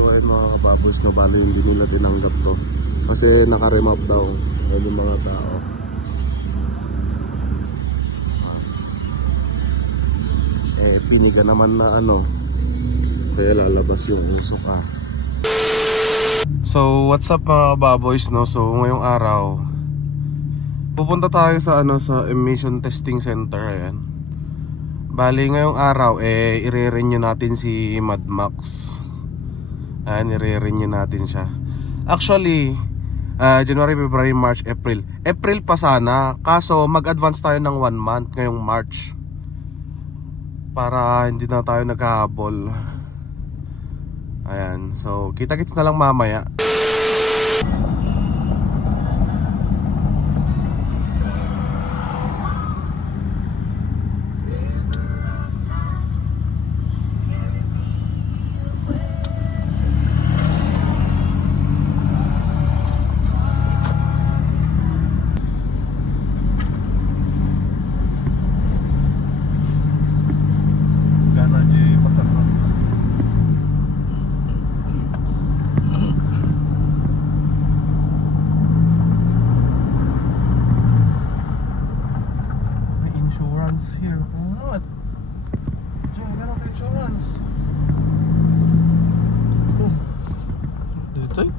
So ayun mga kababoys, no, bali hindi nila tinanggap to kasi naka-remap daw yung mga tao. Piniga naman na ano, kaya lalabas yung usok So what's up mga kababoys, no? So ngayong araw pupunta tayo sa sa emission testing center. Ayan, bali ngayong araw i-renew natin si Mad Max. Ayan, i-renew natin siya. Actually January, February, March, April pa sana, kaso mag-advance tayo ng 1 month ngayong March para hindi na tayo naghahabol. Ayan, so kita-kits na lang mamaya. Here, what? Diyan, meron ka insurance. Dito eh?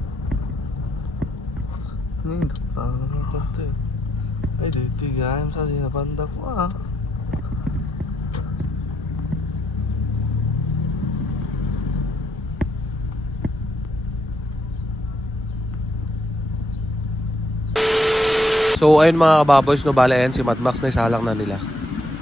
Hindi pa dito eh. Ay dito guys, masali na banda ko So ayun mga kababoys, no, bale ayan si Mad Max na isalang na nila.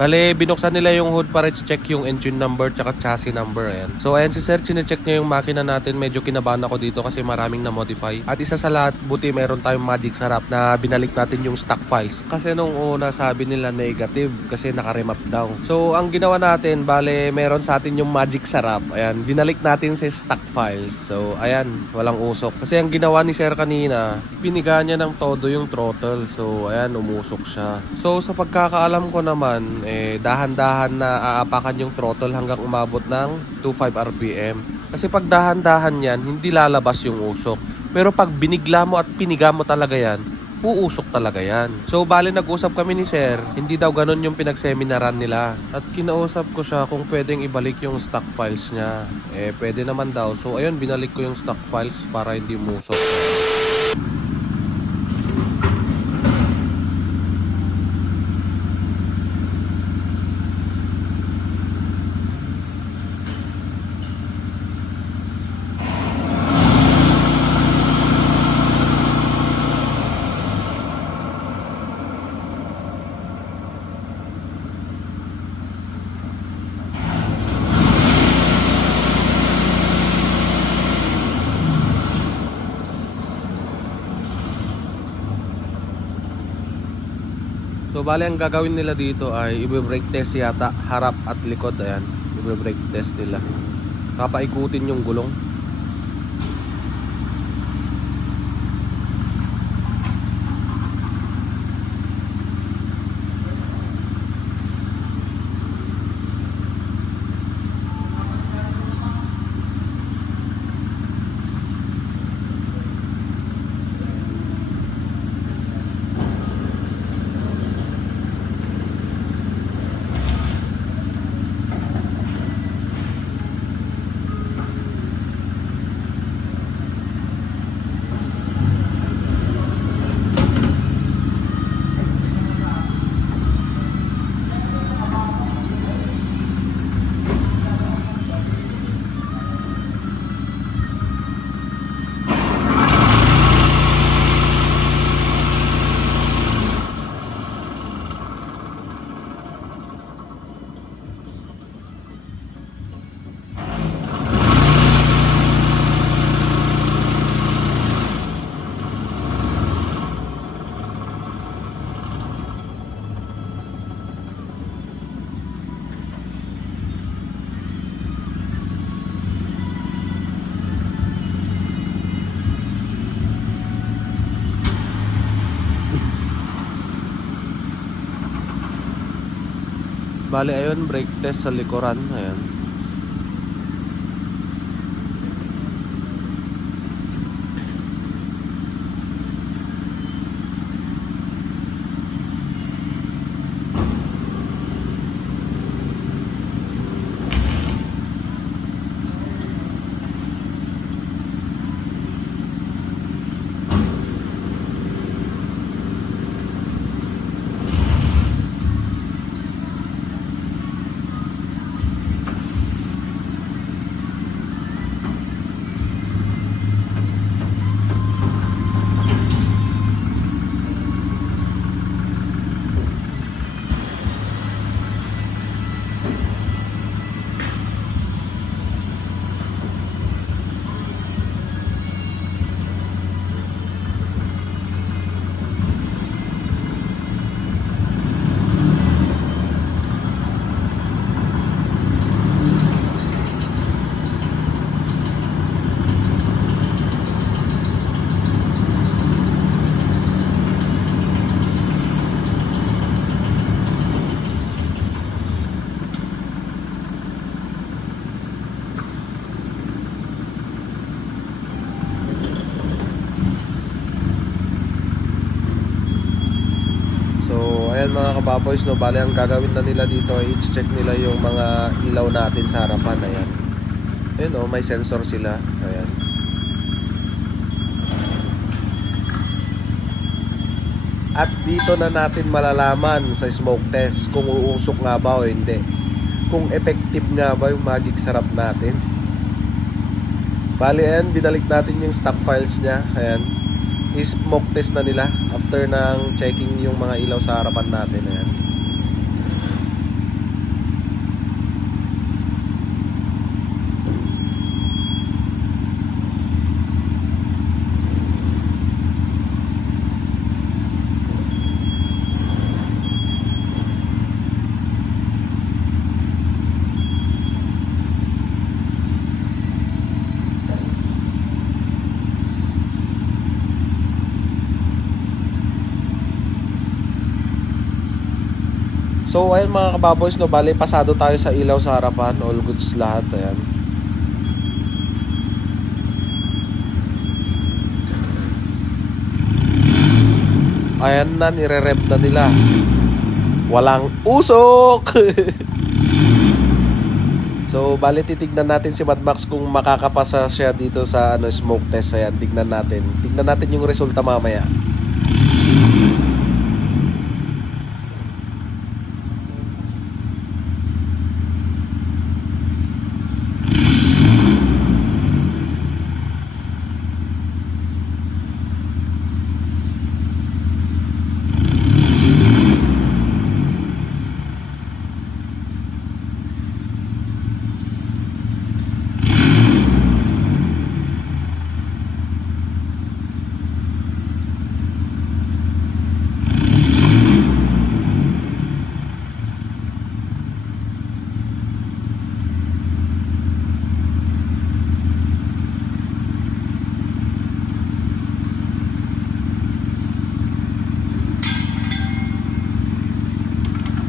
Bale, binuksan nila yung hood para check yung engine number tsaka chassis number. Ayan. So ayan si Sir, chinecheck niya yung makina natin. Medyo kinabahan ako dito kasi maraming na-modify. At isa sa lahat, buti meron tayong magic sarap na binalik natin yung stock files. Kasi nung una sabi nila negative kasi naka-remap daw. So ang ginawa natin, bale meron sa atin yung magic sarap. Ayan, binalik natin sa stock files. So ayan, walang usok. Kasi ang ginawa ni Sir kanina, piniga niya ng todo yung throttle. So ayan, umusok siya. So sa pagkakaalam ko naman, dahan-dahan na aapakan yung throttle hanggang umabot ng 25 RPM. Kasi pag dahan-dahan yan, hindi lalabas yung usok. Pero pag binigla mo at piniga mo talaga yan, uusok talaga yan. So bali nag-usap kami ni Sir, hindi daw ganun yung pinagseminaran nila. At kinausap ko siya kung pwedeng ibalik yung stock files niya. Pwede naman daw. So ayun, binalik ko yung stock files para hindi umusok. So bali ang gagawin nila dito ay i-brake test yata, harap at likod. Ayan, i-brake test nila. Papaikutin yung gulong. Bali ayun, brake test sa likuran. Ayan. ayan mga kababoys, no, bali ang gagawin na nila dito ay i-check nila yung mga ilaw natin sa harapan. Ayan. Ayun, oh, may sensor sila. Ayan. At dito na natin malalaman sa smoke test kung uusok nga ba o hindi. Kung effective nga ba yung magic sarap natin. Bali, ayan, binalik natin yung stock files niya. Ayan. I-smoke test na nila after ng checking yung mga ilaw sa harapan natin. Ayan. So ayun mga kababoys, no, bali pasado tayo sa ilaw sa harapan, all goods lahat. Ayan. Ayan na, nire-rev na nila. Walang usok. So bali titignan natin si Mad Max kung makakapasa siya dito sa smoke test. Ayan, tignan natin. Tignan natin yung resulta mamaya.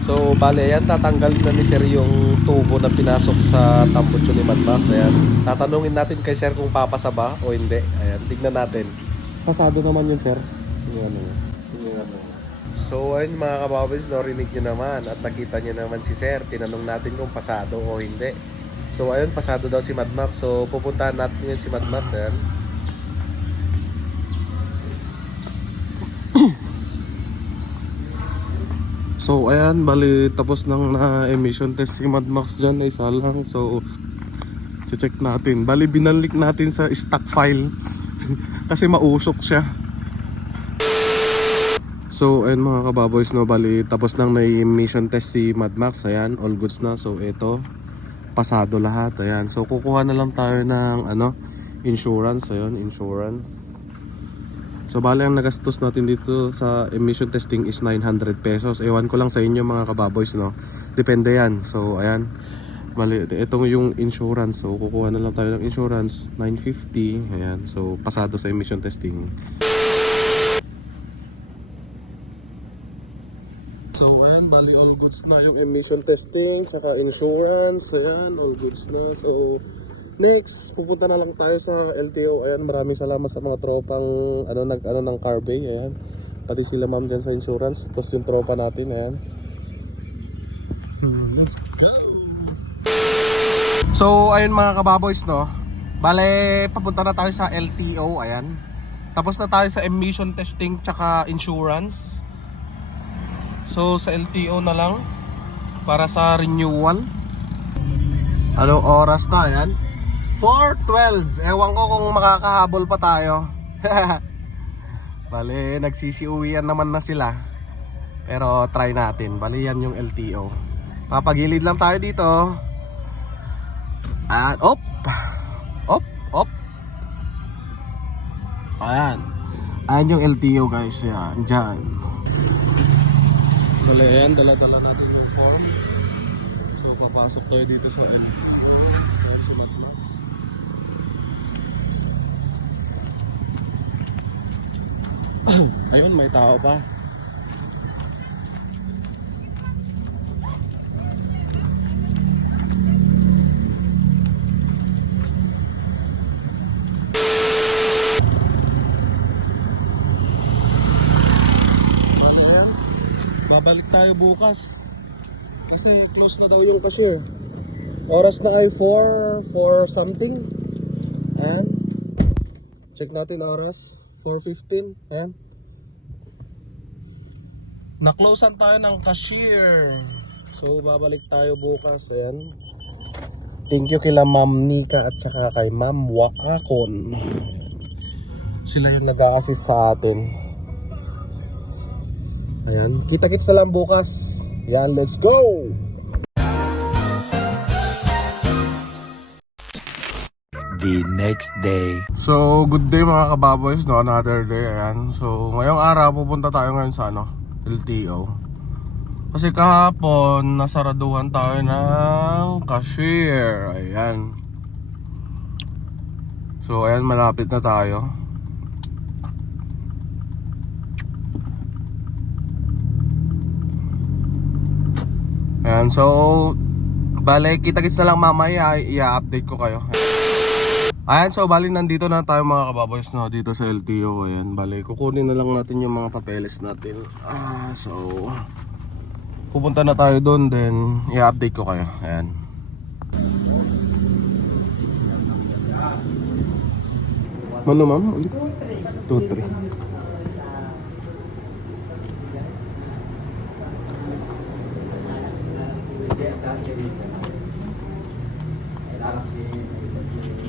So, bale, ayan, tatanggalin na ni Sir yung tubo na pinasok sa tambutso ni Mad Max. Ayan, tatanungin natin kay Sir kung papasa ba o hindi. Ayan, tignan natin. Pasado naman yun, Sir. Yung ano. So, ayun mga kababis, narinig nyo naman at nakita nyo naman si Sir. Tinanong natin kung pasado o hindi. So, ayun, pasado daw si Mad Max. So, pupuntahan natin yun si Mad Max. Ayan. So ayan, bali tapos nang na-emission test si Mad Max dyan, isa lang. So check natin, bali binalik natin sa stock file kasi mausok siya. So ayan mga kababoys, no, bali tapos nang na-emission test si Mad Max. Ayan, all goods na. So ito, pasado lahat. Ayan, so kukuha na lang tayo ng insurance. Ayan, insurance. So bali ang nagastos natin dito sa emission testing is 900 pesos. Ewan ko lang sa inyo mga kababoys, no. Depende yan. So ayan. Bali itong yung insurance. So kukuha na lang tayo ng insurance, 950. Ayan. So pasado sa emission testing. So ayan, bali all goods na yung emission testing, saka insurance. Ayan, all goods na. So next, pupunta na lang tayo sa LTO. Ayan, maraming salamat sa mga tropang ng Carbay. Ayan, pati sila ma'am dyan sa insurance. Tapos yung tropa natin. Ayan, so let's go. So ayun mga kababoys, no, bale papunta na tayo sa LTO. Ayan, tapos na tayo sa emission testing tsaka insurance. So sa LTO na lang para sa renewal. Anong oras na? Ayan, 4:12. Ewan ko kung makakahabol pa tayo. Bale, nagsisiuwian naman na sila. Pero try natin. Bale, yan yung LTO. Papagilid lang tayo dito. At op. Ayan. Ayan yung LTO guys. Yan, dyan. Bale, ayan. Dala-dala natin yung form. So, papasok tayo dito sa LTO. Ayun, may tao pa. balik tayo bukas. Kasi close na daw yung cashier. Oras na ay 4 something. Ayan. Check natin oras. 4:15. Ayan. Na-closean tayo ng cashier. So babalik tayo bukas. Ayan. Thank you kila Ma'am Nika at saka kay Ma'am Waakon. Sila yung nag-a-assist sa atin. Ayan. Kita-kits na lang bukas. Yan, let's go! The next day. So, good day mga kababoys, no? Another day, ayan. So, ngayong araw pupunta tayo ngayon sa LTO. Kasi kahapon nasaraduhan tayo ng cashier. Ayan. So, ayan, malapit na tayo. Ayan, so bale, kita-kits na lang mamaya, i-update ko kayo. Ayan, so bale, nandito na tayo mga kababoys, no, dito sa LTO. Ayan, bale, kukunin na lang natin yung mga papeles natin. So pupunta na tayo doon, then i-update ko kayo. Ayan. Ano ma'am? 2-3.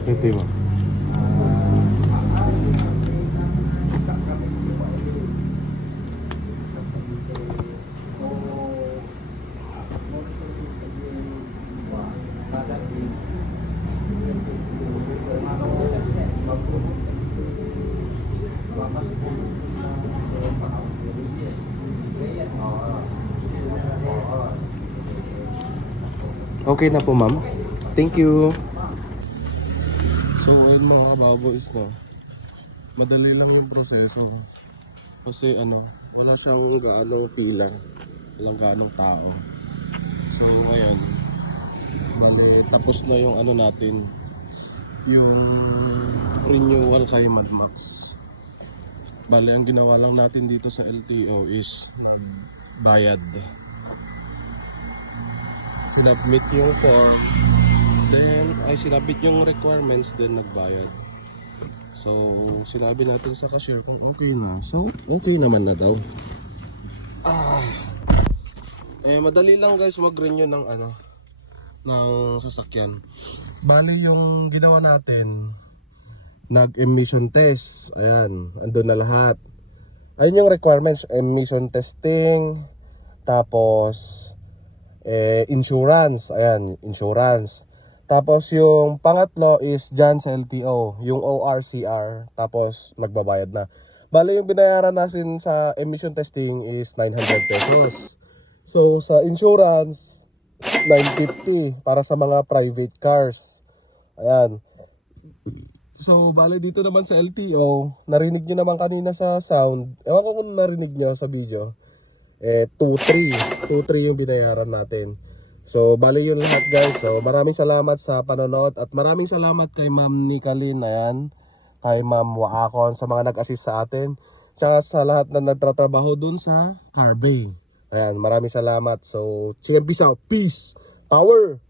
Ito yung okay na po ma'am. Thank you. So ayun mga kababoys, no, madali lang yung proseso, no? Kasi wala siyang gaanong pila, walang gaanong tao. So ngayon, tapos na yung natin, yung renewal kay Madmax. Bale, ang ginawa lang natin dito sa LTO is bayad. Sinubmit yung form, then ay sinabit yung requirements, then nagbayad. So sinabi natin sa cashier kung okay na. So okay naman na daw. Madali lang guys mag-renew ng ng sasakyan. Bali yung ginawa natin, nag-emission test. Ayan, andun na lahat. Ayun yung requirements, emission testing, tapos insurance. Ayan, insurance. Tapos yung pangatlo is dyan sa LTO, yung ORCR, tapos nagbabayad na. Bale yung binayaran natin sa emission testing is 900 pesos. So sa insurance, 950 para sa mga private cars. Ayan. So bale dito naman sa LTO, narinig nyo naman kanina sa sound, ewan ko kung narinig nyo sa video, 2.3 yung binayaran natin. So bali yun lahat guys. So maraming salamat sa panonood at maraming salamat kay Ma'am Nikalin, ayan, kay Ma'am Waakon sa mga nag-assist sa atin, tsaka sa lahat na nagtatrabaho dun sa Carbay. Ayan, maraming salamat. So peace out, peace, power.